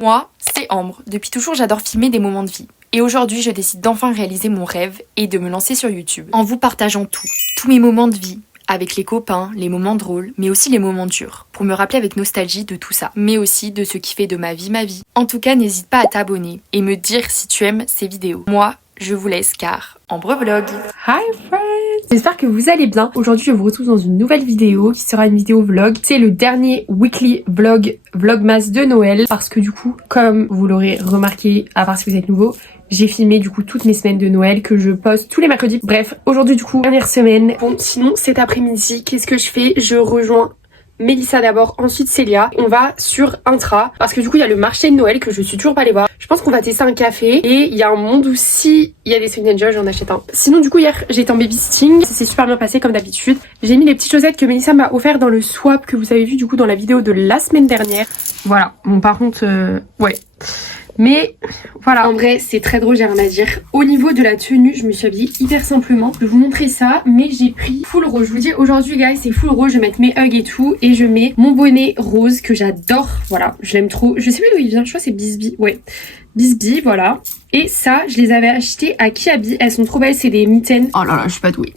Moi, c'est Ambre. Depuis toujours, j'adore filmer des moments de vie. Et aujourd'hui, je décide d'enfin réaliser mon rêve et de me lancer sur YouTube. En vous partageant tous mes moments de vie. Avec les copains, les moments drôles, mais aussi les moments durs. Pour me rappeler avec nostalgie de tout ça. Mais aussi de ce qui fait de ma vie ma vie. En tout cas, n'hésite pas à t'abonner et me dire si tu aimes ces vidéos. Moi, je vous laisse car Ambre Vlog. Hi friends! J'espère que vous allez bien. Aujourd'hui, je vous retrouve dans une nouvelle vidéo qui sera une vidéo vlog. C'est le dernier weekly vlogmas de Noël. Parce que du coup, comme vous l'aurez remarqué, à part si vous êtes nouveau, j'ai filmé du coup toutes mes semaines de Noël que je poste tous les mercredis. Bref, aujourd'hui du coup, dernière semaine. Bon, sinon cet après-midi, qu'est-ce que je fais? Je rejoins Mélissa d'abord, ensuite Célia. On va sur Intra parce que du coup il y a le marché de Noël que je suis toujours pas allée voir. Je pense qu'on va tester un café et il y a un monde où si il y a des Sweet Ninja, j'en achète un. Sinon du coup hier j'étais en babysitting, ça s'est super bien passé comme d'habitude. J'ai mis les petites chaussettes que Mélissa m'a offert dans le swap que vous avez vu du coup dans la vidéo de la semaine dernière. Voilà, bon par contre ouais. Mais voilà, en vrai c'est très drôle, j'ai rien à dire. Au niveau de la tenue, je me suis habillée hyper simplement. Je vais vous montrer ça, mais j'ai pris full rose. Je vous dis aujourd'hui guys, c'est full rose. Je vais mettre mes hugs et tout. Et je mets mon bonnet rose que j'adore. Voilà, je l'aime trop. Je sais pas d'où il vient, je crois que c'est Bisbee. Ouais, Bisbee, voilà. Et ça, je les avais achetées à Kiabi. Elles sont trop belles, c'est des mitaines. Oh là là, je suis pas douée.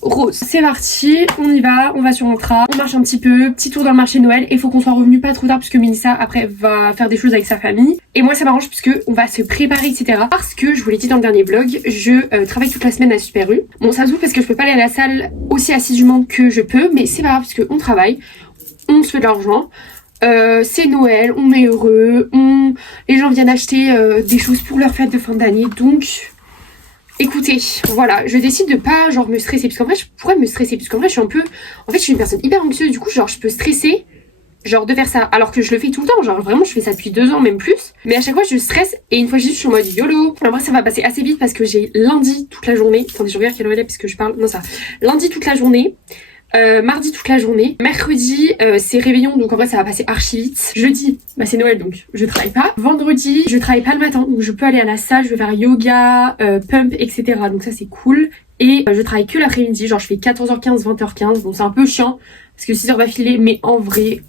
Rose. C'est parti, on y va, on va sur Intra, on marche un petit peu, petit tour dans le marché de Noël, et il faut qu'on soit revenu pas trop tard puisque Mélissa après va faire des choses avec sa famille. Et moi ça m'arrange puisque on va se préparer etc. Parce que je vous l'ai dit dans le dernier vlog, je travaille toute la semaine à Super U. Bon ça se voit parce que je peux pas aller à la salle aussi assidûment que je peux, mais c'est pas grave parce qu'on travaille, on se fait de l'argent. C'est Noël, on est heureux, les gens viennent acheter des choses pour leur fête de fin d'année, donc... Écoutez, voilà, je décide de pas genre me stresser, parce qu'en vrai je pourrais me stresser, parce qu'en vrai je suis un peu, en fait je suis une personne hyper anxieuse, du coup genre je peux stresser, genre de faire ça, alors que je le fais tout le temps, genre vraiment je fais ça depuis 2 ans, même plus, mais à chaque fois je stresse, et une fois je suis en mode YOLO. En vrai ça va passer assez vite parce que j'ai lundi toute la journée, attendez je regarde quelle heure il est parce que je parle, non ça, lundi toute la journée, mardi toute la journée, mercredi c'est réveillon donc en vrai ça va passer archi vite, jeudi bah c'est Noël donc je travaille pas, vendredi je travaille pas le matin donc je peux aller à la salle, je vais faire yoga, pump etc donc ça c'est cool et je travaille que l'après-midi, genre je fais 14h15 20h15 donc c'est un peu chiant parce que 6 heures d'affilée mais en vrai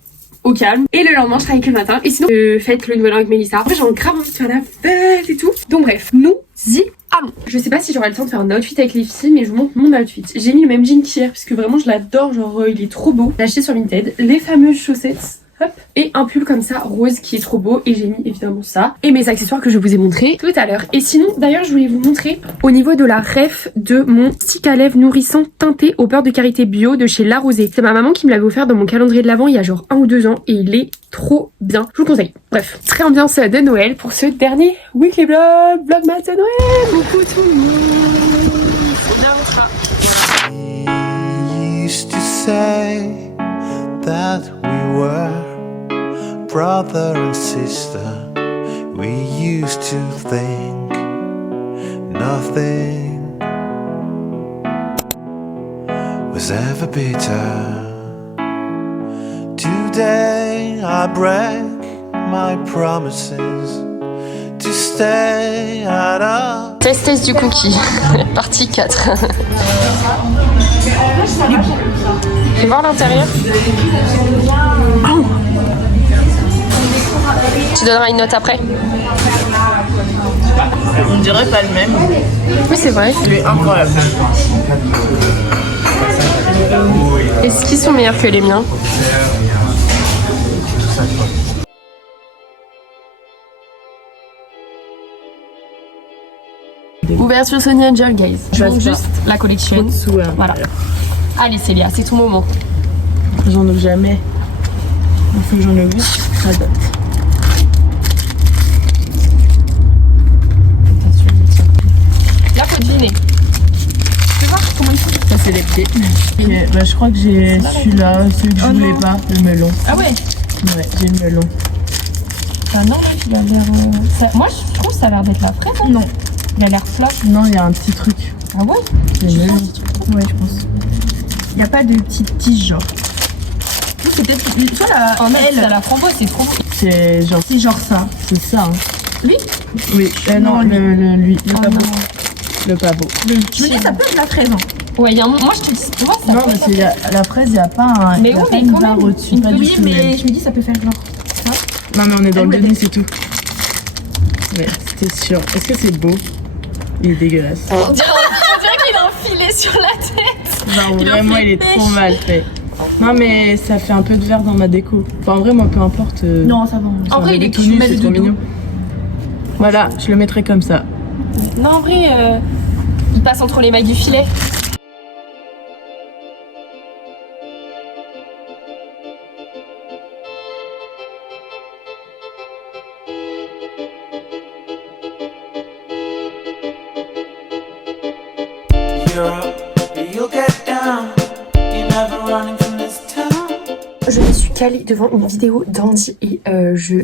au calme. Et le lendemain je travaille que le matin et sinon fête le nouvel an avec Mélissa. Après j'ai grave envie de faire la fête et tout. Donc bref, nous y allons. Je sais pas si j'aurai le temps de faire un outfit avec les filles mais je vous montre mon outfit. J'ai mis le même jean qu'hier parce que vraiment je l'adore, genre il est trop beau. J'ai acheté sur Vinted les fameuses chaussettes. Hop. Et un pull comme ça rose qui est trop beau et j'ai mis évidemment ça et mes accessoires que je vous ai montré tout à l'heure. Et sinon d'ailleurs je voulais vous montrer au niveau de la ref de mon stick à lèvres nourrissant teinté au beurre de karité bio de chez La Rosée. C'est ma maman qui me l'avait offert dans mon calendrier de l'Avent il y a genre 1 ou 2 ans et il est trop bien, je vous le conseille. Bref, très ambiance de Noël pour ce dernier weekly vlogmas de Noël. Coucou tout le monde. We used to say that we were brother and sister. We used to think nothing was ever bitter. Today I break my promises to stay at a Test du cookie, partie 4. Fais voir l'intérieur. Oh. Tu donneras une note après. On dirait pas le même. Oui c'est vrai. Il est incroyable. Est-ce qu'ils sont meilleurs que les miens? Ouverture Sony Angel, guys. Je montre juste la collection. Voilà. Allez Célia, c'est ton moment. J'en ouvre jamais. Il faut que j'en ouvre. Ça date. Là faut deviner. Tu vois comment il faut? Ça c'est les pieds. Okay, bah, je crois que j'ai celui-là, celui que je voulais pas, le melon. Ah ouais? Ouais, j'ai le melon. Ah non, il a l'air... Moi je trouve que ça a l'air d'être la fraise. Hein. Non. Il a l'air flat. Non, il y a un petit truc. Ah ouais? C'est le melon. Ouais, je pense. Il n'y a pas de petites tiges genre. C'est peut-être... Tu vois la... Oh, elle, la framboise, c'est trop beau. C'est genre ça. C'est ça. Hein. Lui? Oui. Non, lui. Le pas beau. Le pas beau. Je me dis ça peut être la fraise. Hein. Ouais, il y a un... Moi je te dis... Tu vois, ça non, mais la fraise, il n'y a pas un... Mais oui, mais une quand barre même. au-dessus. Oui, mais je me dis ça peut faire genre... Non, mais on est dans le déni, c'est tout. Ouais, c'était sûr. Est-ce que c'est beau? Il est dégueulasse. On dirait qu'il a un filet sur la tête. Non, vraiment, il est trop mal fait. Non, mais ça fait un peu de vert dans ma déco. Enfin, en vrai, moi, peu importe. Non, ça va. En vrai, il est tout cute, nu, mais c'est le trop doudou. mignon. Voilà, je le mettrai comme ça. Non, en vrai, il passe entre les mailles du filet. Je me suis calée devant une vidéo d'Andy et je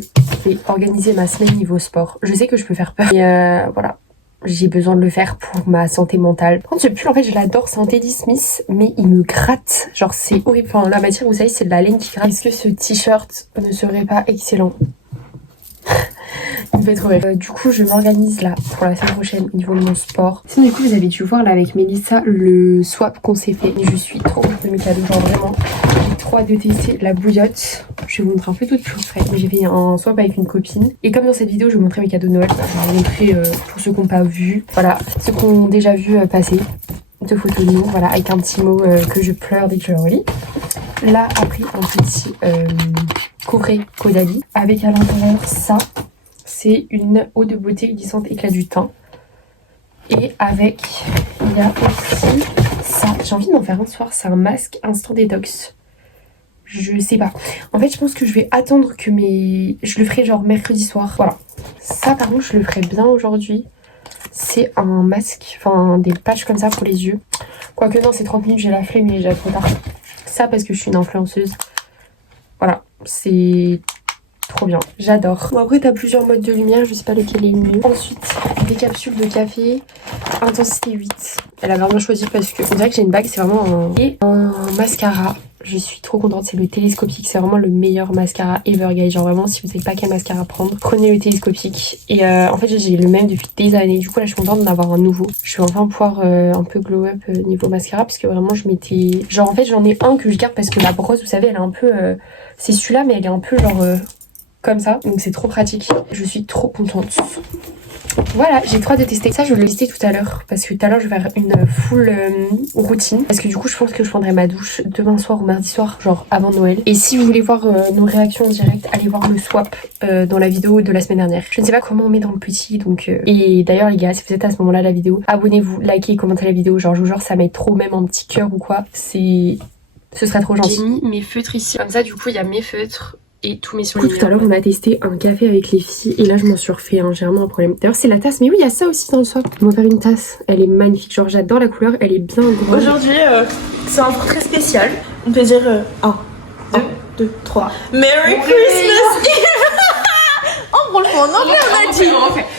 vais organiser ma semaine niveau sport. Je sais que je peux faire peur, mais voilà, j'ai besoin de le faire pour ma santé mentale. Par contre, ce pull, en fait, je l'adore, c'est un Teddy Smith, mais il me gratte. Genre, c'est horrible. Enfin, la matière, vous savez, c'est de la laine qui gratte. Est-ce que ce t-shirt ne serait pas excellent? Il me fait trop rire. Du coup, je m'organise là pour la semaine prochaine au niveau de mon sport. Sinon, du coup, vous avez dû voir là avec Mélissa le swap qu'on s'est fait. Je suis trop contente de mes cadeaux, genre vraiment. J'ai trop hâte de tester la bouillotte. Je vais vous montrer un peu tout de plus près. Mais j'ai fait un swap avec une copine. Et comme dans cette vidéo, je vais vous montrer mes cadeaux de Noël. Je vais vous montrer pour ceux qui n'ont pas vu. Voilà, ceux qui ont déjà vu passer. 2 photos de nous, voilà, avec un petit mot que je pleure dès que je le relis. Là, après, un petit coffret Caudalie avec à l'intérieur ça. C'est une eau de beauté glissante éclat du teint. Et avec, il y a aussi ça. J'ai envie d'en faire un ce soir. C'est un masque instant détox. Je sais pas. En fait, je pense que je vais attendre que mes... Je le ferai genre mercredi soir. Voilà. Ça, par contre, je le ferai bien aujourd'hui. C'est un masque, enfin des patchs comme ça pour les yeux. Quoique non, c'est 30 minutes, j'ai la flemme, mais j'ai trop tard. Ça parce que je suis une influenceuse. Voilà, c'est... trop bien, j'adore. Bon, après t'as plusieurs modes de lumière, je sais pas lequel est le mieux. Ensuite, des capsules de café, intensité 8. Elle a vraiment choisi parce que on dirait que j'ai une bague, c'est vraiment un... Et un mascara, je suis trop contente, c'est le télescopique, c'est vraiment le meilleur mascara ever guys. Genre vraiment, si vous savez pas quel mascara prendre, prenez le télescopique. Et en fait j'ai le même depuis des années, du coup là je suis contente d'en avoir un nouveau. Je vais enfin pouvoir un peu glow up niveau mascara parce que vraiment je m'étais... Genre en fait j'en ai un que je garde parce que la brosse, vous savez, elle est un peu... C'est celui-là mais elle est un peu genre... comme ça, donc c'est trop pratique. Je suis trop contente. Voilà, j'ai trop hâte de tester. Ça, je vais le tester tout à l'heure parce que tout à l'heure, je vais faire une full routine. Parce que du coup, je pense que je prendrai ma douche demain soir ou mardi soir, genre avant Noël. Et si vous voulez voir nos réactions en direct, allez voir le swap dans la vidéo de la semaine dernière. Je ne sais pas comment on met dans le petit, donc... Et d'ailleurs, les gars, si vous êtes à ce moment-là de la vidéo, abonnez-vous, likez, commentez la vidéo. Genre, je vous jure, ça m'aide trop, même en petit cœur ou quoi. Ce serait trop gentil. J'ai mis mes feutres ici. Comme ça, du coup, il y a mes feutres. Et tous mes surligneurs. Tout à l'heure, on a testé un café avec les filles et là, je m'en suis refait. Hein, j'ai vraiment un problème. D'ailleurs, c'est la tasse. Mais oui, il y a ça aussi dans le swap. On va faire une tasse. Elle est magnifique. Genre, j'adore la couleur. Elle est bien grande. Aujourd'hui, c'est un jour très spécial. On peut dire 1, 2, 3. Merry Christmas Eve. On le fait en anglais, on a dit.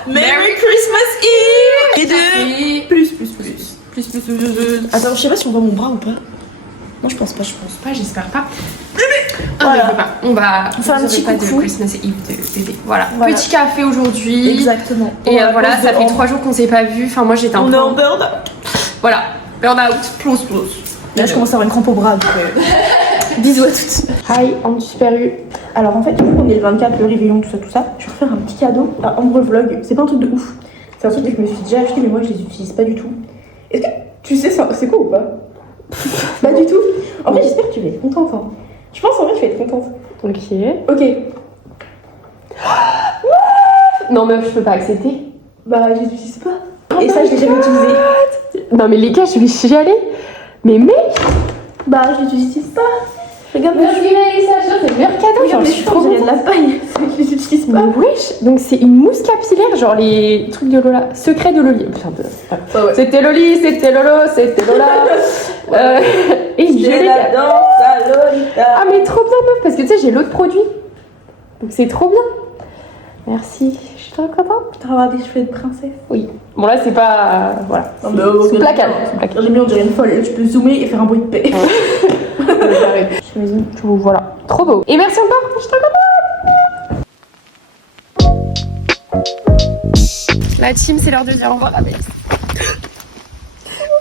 Merry Christmas Eve. Et de plus. Attends, je sais pas si on voit mon bras ou pas. Non, je pense pas. J'espère pas. Voilà. On va faire un petit pas coucou. de Christmas Eve de bébé. Voilà. Petit café aujourd'hui. Exactement. Et voilà, ça fait 3 jours qu'on s'est pas vu. Enfin, moi j'étais un peu. On est en bird. Voilà. Burn out. Plus. Là, je commence à avoir une crampe au bras. Donc, bisous à toutes. Hi, en Super U. Alors en fait, du coup, on est le 24, le réveillon, tout ça. Je vais refaire un petit cadeau à Ambre Vlog. C'est pas un truc de ouf. C'est un truc que je me suis déjà acheté, mais moi je les utilise pas du tout. Est-ce que tu sais ça, c'est quoi ou pas? Pas du tout. En fait, j'espère que tu vas être contente. Hein. Je pense en vrai que tu vas être contente. Ok. Ok. Non, meuf, je peux pas accepter. Bah, je les utilise pas. Et ça, je l'ai jamais utilisé. Non, mais les gars, je vais chialer. Mais mec. Bah, je les utilise pas. Regarde, Merci, Mélissa, c'est le meilleur cadeau. regarde je les suis cheveux, on dirait de la paille. Je les utilise pas. Mais wesh, donc c'est une mousse capillaire, genre les trucs de Lola, secret de Loli. Putain, Ouais. C'était Loli, c'était Lolo, c'était Lola. Et je J'ai l'ai. la danse à Lolita. Ah mais trop bien meuf, parce que tu sais j'ai l'autre produit. Donc c'est trop bien. Merci, je suis trop contente. T'as avoir des cheveux de princesse. Oui. Bon là c'est pas... voilà. Non, mais oh, Sous ok. placard. Sous placard. J'ai mis, on dirait une folle. Là, tu peux zoomer et faire un bruit de paix. Voilà. Trop beau. Et merci encore, je suis trop contente. La team, c'est l'heure de dire au revoir à Belle.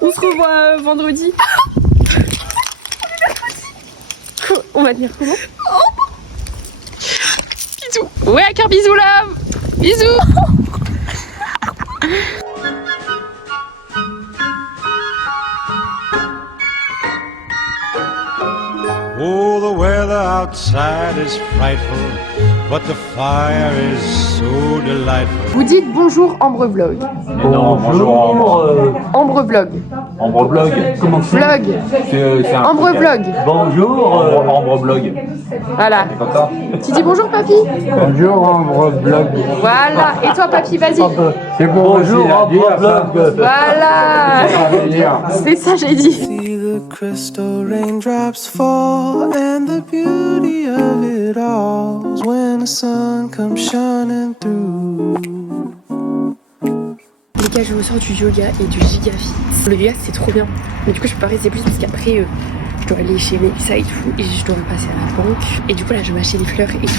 On se revoit vendredi. On va dire comment? Bisous. Ouais, à cœur bisous là. Bisous. outside is frightful, but the fire is so delightful. Vous dites bonjour Ambre Vlog. Non, bonjour. Ambre Vlog. Ambre Blog. Comment c'est Vlog. C'est un Ambre truc, Vlog. Bonjour, Ambre Blog. Voilà. Comme ça. Tu dis bonjour papy. Bonjour, Ambre Blog. Voilà. Et toi papy, vas-y. C'est bonjour, Ambre Blog. Voilà. C'est ça j'ai dit. See the crystal raindrops fall, and the beauty of it all is when the sun comes shining through. Les gars, je ressors du yoga et du giga fit. Le yoga c'est trop bien. Mais du coup je peux pas rester plus parce qu'après je dois aller chez Mélissa et tout. Et je dois repasser à la banque. Et du coup là je vais acheter des fleurs et tout.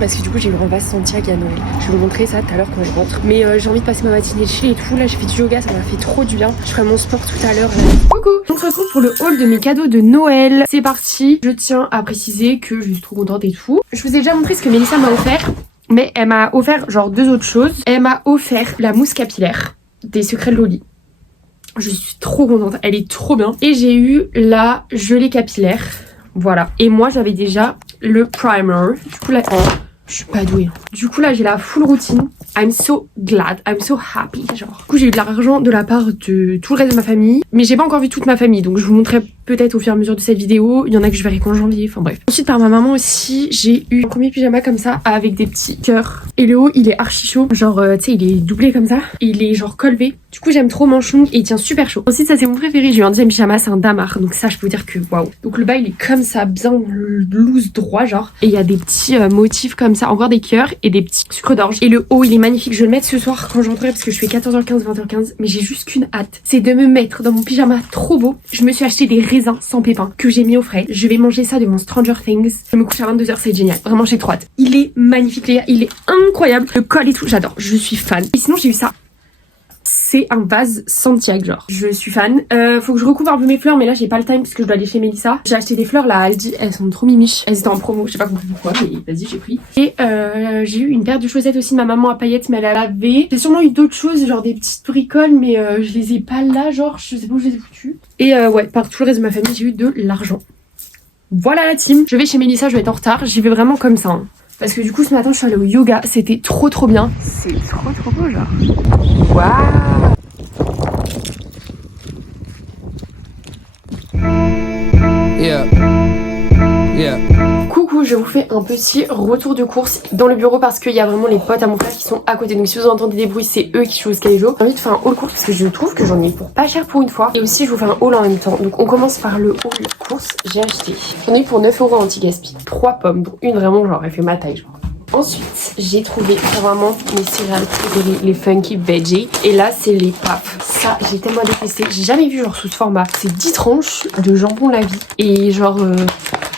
Parce que du coup j'ai eu le renvase Santiago à Noël. Je vais vous montrer ça tout à l'heure quand je rentre. Mais j'ai envie de passer ma matinée chill et tout. Là j'ai fait du yoga, ça m'a fait trop du bien. Je ferai mon sport tout à l'heure. Coucou. On se retrouve pour le haul de mes cadeaux de Noël. C'est parti. Je tiens à préciser que je suis trop contente et tout. Je vous ai déjà montré ce que Mélissa m'a offert. Mais elle m'a offert genre 2 autres choses. Elle m'a offert la mousse capillaire des Secrets de Loli. Je suis trop contente, elle est trop bien. Et j'ai eu la gelée capillaire. Voilà. Et moi j'avais déjà le primer. Du coup là, je suis pas douée. Du coup là j'ai la full routine. I'm so glad, I'm so happy. Genre. Du coup j'ai eu de l'argent de la part de tout le reste de ma famille. Mais j'ai pas encore vu toute ma famille. Donc je vous montrerai peut-être au fur et à mesure de cette vidéo. Il y en a que je verrai qu'en janvier. Enfin bref. Ensuite par ma maman aussi j'ai eu un premier pyjama comme ça avec des petits cœurs. Et le haut il est archi chaud. Genre tu sais il est doublé comme ça. Et il est genre colvé. Du coup j'aime trop manche longue et il tient super chaud. Ensuite ça c'est mon préféré. J'ai eu un deuxième pyjama, c'est un damar. Donc ça je peux vous dire que waouh. Donc le bas il est comme ça, bien loose droit genre. Et il y a des petits motifs comme ça. Encore des cœurs et des petits sucres d'orge. Et le haut il est magnifique. Je vais le mettre ce soir quand j'entrerai parce que je fais 14h15, 20h15. Mais j'ai juste qu'une hâte. C'est de me mettre dans mon pyjama trop beau. Je me suis acheté des raisins sans pépins que j'ai mis au frais. Je vais manger ça devant Stranger Things. Je me couche à 22h, c'est génial. Vraiment j'ai trop hâte. Il est magnifique les gars. Il est incroyable. Le col et tout, j'adore. Je suis fan. Et sinon j'ai eu ça. C'est un vase Santiago genre. Je suis fan. Faut que je recouvre un peu mes fleurs mais là j'ai pas le time parce que je dois aller chez Mélissa. J'ai acheté des fleurs là à Aldi. Elles sont trop mimiches. Elles étaient en promo. J'ai pas compris pourquoi mais vas-y j'ai pris. Et j'ai eu une paire de chaussettes aussi de ma maman à paillettes mais elle a lavé. J'ai sûrement eu d'autres choses genre des petites bricoles mais je les ai pas là genre. Je sais pas où je les ai foutues. Et ouais par tout le reste de ma famille j'ai eu de l'argent. Voilà la team. Je vais chez Mélissa, je vais être en retard. J'y vais vraiment comme ça. Hein. Parce que du coup ce matin je suis allée au yoga. C'était trop bien. C'est trop beau genre. Waouh. Yeah. Coucou, je vous fais un petit retour de course dans le bureau parce qu'il y a vraiment les potes à mon frère qui sont à côté. Donc si vous entendez des bruits, c'est eux qui jouent au Skyjo. J'ai envie de faire un haul course parce que je trouve que j'en ai pour pas cher pour une fois. Et aussi je vous fais un haul en même temps. Donc on commence par le haul course. J'ai acheté. J'en ai eu pour 9 € anti-gaspi. 3 pommes, dont une vraiment genre elle fait ma taille genre. Ensuite, j'ai trouvé vraiment mes céréales préférées, les Funky Veggie. Et là, c'est les paf. Ça, j'ai tellement détesté. J'ai jamais vu genre sous ce format. C'est 10 tranches de jambon la vie. Et genre...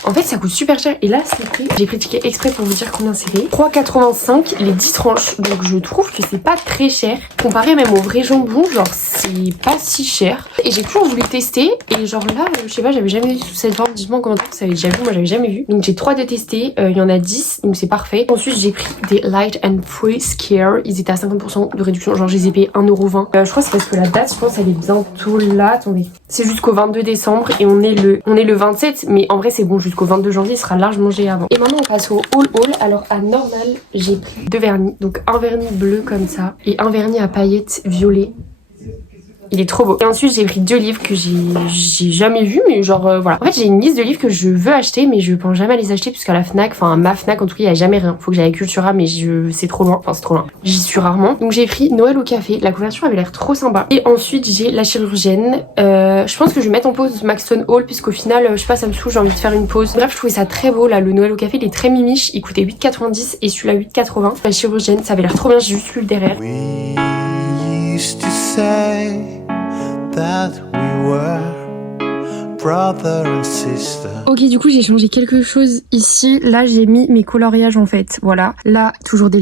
En fait ça coûte super cher et là c'est pris, j'ai pris le ticket exprès pour vous dire combien c'était. 3,85 les 10 tranches, donc je trouve que c'est pas très cher. Comparé même au vrai jambon, genre c'est pas si cher. Et j'ai toujours voulu tester et genre là, je sais pas, j'avais jamais vu sous cette forme, dites-moi en commentaire que ça avait déjà vu, moi j'avais jamais vu. Donc j'ai 3 de tester, il y en a 10, donc c'est parfait. Ensuite j'ai pris des Light and Free Scare, ils étaient à 50% de réduction, genre je les ai payés 1,20 €. Je crois que c'est parce que la date, je pense elle est bientôt là, attendez. C'est jusqu'au 22 décembre et on est le 27, mais en vrai c'est bon, jusqu'au 22 janvier, il sera largement géré avant. Et maintenant on passe au haul. Alors à normal, j'ai pris 2 vernis. Donc un vernis bleu comme ça et un vernis à paillettes violet. Il est trop beau. Et ensuite j'ai pris 2 livres que j'ai jamais vus mais genre voilà. En fait j'ai une liste de livres que je veux acheter mais je pense jamais à les acheter puisqu'à la Fnac, enfin à ma Fnac en tout cas il y a jamais rien. Faut que j'aille à Cultura mais c'est trop loin. Enfin c'est trop loin. J'y suis rarement. Donc j'ai pris Noël au café. La couverture avait l'air trop sympa. Et ensuite j'ai La Chirurgienne. Je pense que je vais mettre en pause Maxton Hall puisqu'au final je sais pas ça me saoule, j'ai envie de faire une pause. Bref je trouvais ça très beau là. Le Noël au café il est très mimiche. Il coûtait 8,90 et celui-là 8,80. La Chirurgienne ça avait l'air trop bien. J'ai juste lu le derrière. We used to say that we were brother and sister. Ok, du coup j'ai changé quelque chose ici. Là j'ai mis mes coloriages en fait. Voilà. Là toujours des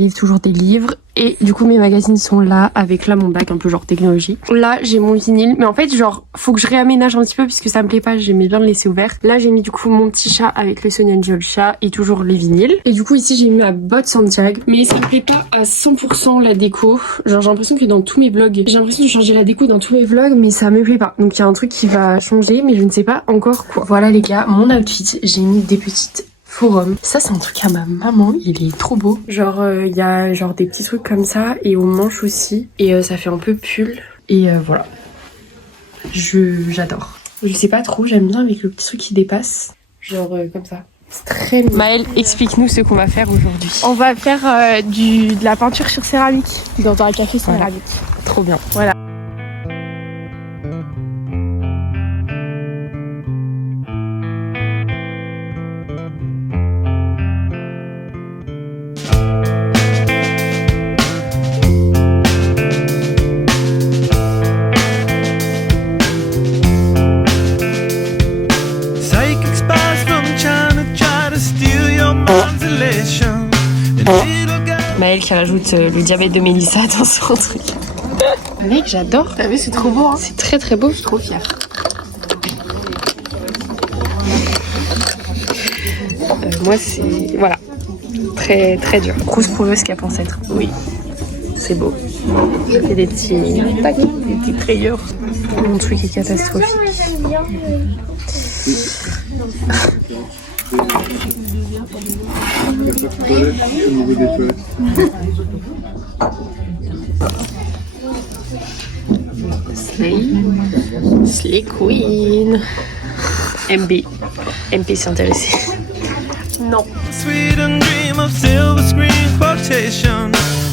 livres. Et du coup mes magazines sont là avec là mon bac un peu genre technologie. Là j'ai mon vinyle. Mais en fait genre faut que je réaménage un petit peu puisque ça me plaît pas. J'aimais bien le laisser ouvert. Là j'ai mis du coup mon petit chat avec le Sonia Angel chat et toujours les vinyles. Et du coup ici j'ai mis ma botte Santiago. Mais ça me plaît pas à 100% la déco. Genre j'ai l'impression que dans tous mes vlogs, j'ai l'impression de changer la déco dans tous mes vlogs mais ça me plaît pas. Donc il y a un truc qui va changer mais je ne sais pas encore quoi. Voilà les gars, mon outfit. J'ai mis des petites forum. Ça c'est un truc à ma maman, il est trop beau. Genre il y a genre des petits trucs comme ça et aux manches aussi. Et ça fait un peu pull. Et voilà. J'adore. Je sais pas trop, j'aime bien avec le petit truc qui dépasse. Genre comme ça. C'est très mignon. Maëlle, explique-nous ce qu'on va faire aujourd'hui. On va faire de la peinture sur céramique dans un café céramique. Trop bien. Voilà. Maëlle qui rajoute le diabète de Mélissa dans son truc. Mec, j'adore. T'as vu, c'est trop beau. Hein. C'est très très beau, je suis trop fière. Moi, c'est... Voilà. Très très dur. Grosse prouveuse qu'elle pense être. Oui. C'est beau. Je fais des petits trayeurs. Mon truc est catastrophique. Slay Queen. MP s'est intéressé. Non. Sweet and dream of silver screen quotation.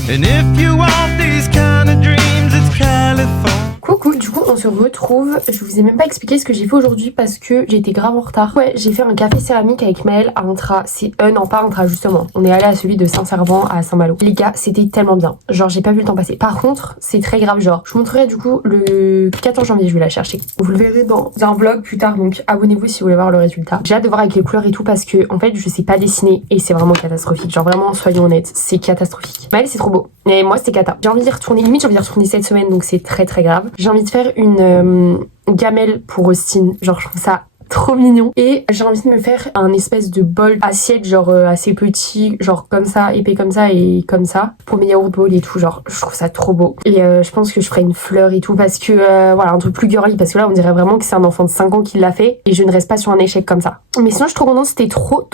And if you want these kind of dreams, it's California. Coucou, du coup on se retrouve. Je vous ai même pas expliqué ce que j'ai fait aujourd'hui parce que j'ai été grave en retard. Ouais, j'ai fait un café céramique avec Maëlle à Intra. C'est non pas Intra justement. On est allé à celui de Saint-Servant à Saint-Malo. Les gars, c'était tellement bien. Genre j'ai pas vu le temps passer. Par contre, c'est très grave. Genre, je vous montrerai du coup le 14 janvier, je vais la chercher. Vous le verrez dans un vlog plus tard, donc abonnez-vous si vous voulez voir le résultat. J'ai hâte de voir avec les couleurs et tout parce que en fait je sais pas dessiner et c'est vraiment catastrophique. Genre vraiment, soyons honnêtes, c'est catastrophique. Maëlle, c'est trop beau. Mais moi c'était cata. J'ai envie d'y retourner. Limite j'ai envie d'y retourner cette semaine, donc c'est très très grave. J'ai envie de faire une gamelle pour Austin. Genre je trouve ça trop mignon. Et j'ai envie de me faire un espèce de bol assiette genre assez petit, genre comme ça, épais comme ça et comme ça, pour mes yaourt bowl et tout. Genre je trouve ça trop beau. Et je pense que je ferai une fleur et tout parce que voilà, un truc plus girly parce que là on dirait vraiment que c'est un enfant de 5 ans qui l'a fait et je ne reste pas sur un échec comme ça. Mais sinon je suis trop contente, c'était trop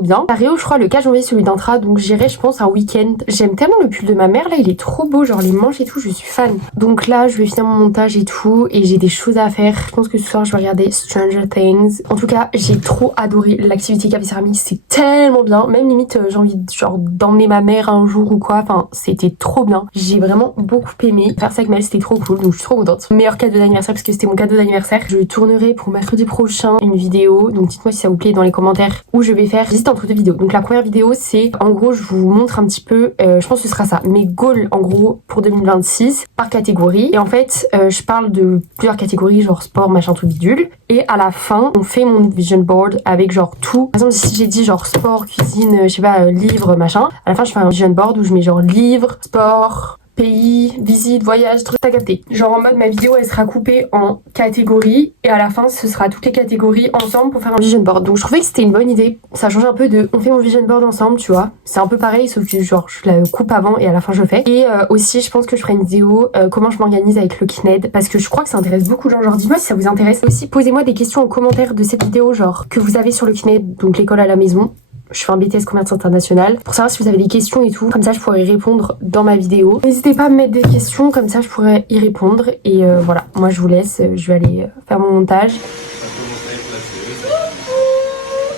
bien. Ça réouvre je crois le 4 janvier celui d'Intra, donc j'irai je pense un week-end. J'aime tellement le pull de ma mère là, il est trop beau, genre les manches et tout, je suis fan. Donc là je vais finir mon montage et tout et j'ai des choses à faire. Je pense que ce soir je vais regarder Stranger Things. En tout cas j'ai trop adoré l'activité café céramique, c'est tellement bien. Même limite j'ai envie genre d'emmener ma mère un jour ou quoi, enfin c'était trop bien. J'ai vraiment beaucoup aimé faire ça avec Mel, c'était trop cool, donc je suis trop contente. Meilleur cadeau d'anniversaire parce que c'était mon cadeau d'anniversaire. Je tournerai pour mercredi prochain une vidéo, donc dites-moi si ça vous plaît dans les commentaires, où je vais faire, j'hésite entre deux vidéos. Donc la première vidéo c'est en gros je vous montre un petit peu, je pense que ce sera ça, mes goals en gros pour 2026 par catégorie. Et en fait je parle de plusieurs catégories genre sport, machin, tout bidule. Et à la fin on fait mon vision board avec genre tout. Par exemple si j'ai dit genre sport, cuisine, je sais pas, livre, machin, à la fin je fais un vision board où je mets genre livre, sport, pays, visite, voyage, truc, t'as capté. Genre en mode ma vidéo elle sera coupée en catégories et à la fin ce sera toutes les catégories ensemble pour faire un vision board. Donc je trouvais que c'était une bonne idée. Ça change un peu de on fait mon vision board ensemble, tu vois. C'est un peu pareil sauf que genre je la coupe avant et à la fin je le fais. Et aussi je pense que je ferai une vidéo comment je m'organise avec le KNED parce que je crois que ça intéresse beaucoup de gens. Genre dites-moi si ça vous intéresse. Aussi posez-moi des questions en commentaire de cette vidéo genre que vous avez sur le KNED, donc l'école à la maison. Je fais un BTS commerce international pour savoir si vous avez des questions et tout, comme ça je pourrais y répondre dans ma vidéo. N'hésitez pas à me mettre des questions, comme ça je pourrais y répondre. Et voilà, moi je vous laisse, je vais aller faire mon montage.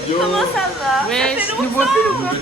Comment ça va? Ouais, je ne vois plus ou quoi?